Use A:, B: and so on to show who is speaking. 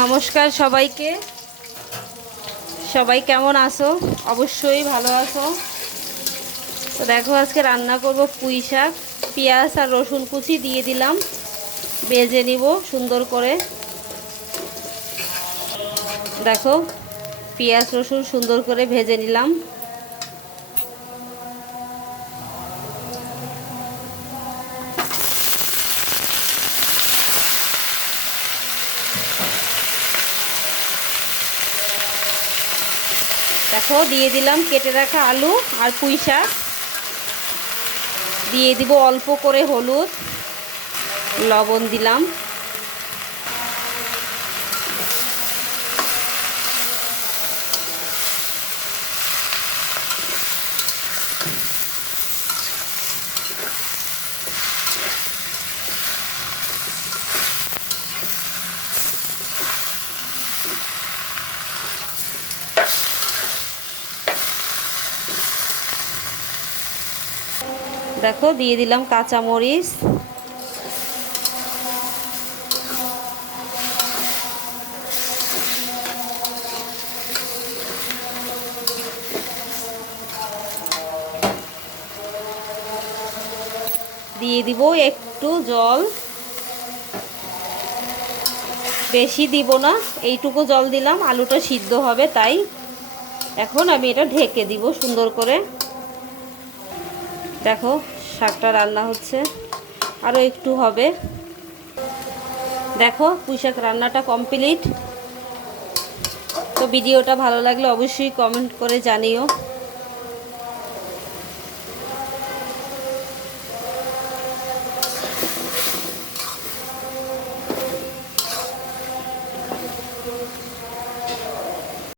A: নমস্কার সবাইকে। সবাই কেমন আছো? অবশ্যই ভালো আছো। তো দেখো, আজকে রান্না করব পুঁই শাক, পেঁয়াজ আর রসুন কুচি দিয়ে দিলাম। বেজে নিব সুন্দর করে। দেখো, পেঁয়াজ রসুন সুন্দর করে ভেজে নিলাম। দেখো, দিয়ে দিলাম কেটে রাখা আলু আর পুঁই শাক। দিয়ে দিব অল্প করে হলুদ, লবণ দিলাম। দেখো, দিয়ে দিলাম কাঁচা মরিচ দিয়ে দিব একটু জল। বেশি দিব না, এইটুকু জল দিলাম, আলুটা সিদ্ধ হবে তাই। এখন আমি এটা ঢেকে দিব সুন্দর করে। দেখো, শাকটা রান্না হচ্ছে। আরও একটু হবে। দেখো পুঁইশাক রান্নাটা কমপ্লিট তো ভিডিওটা ভালো লাগলে অবশ্যই কমেন্ট করে জানিও।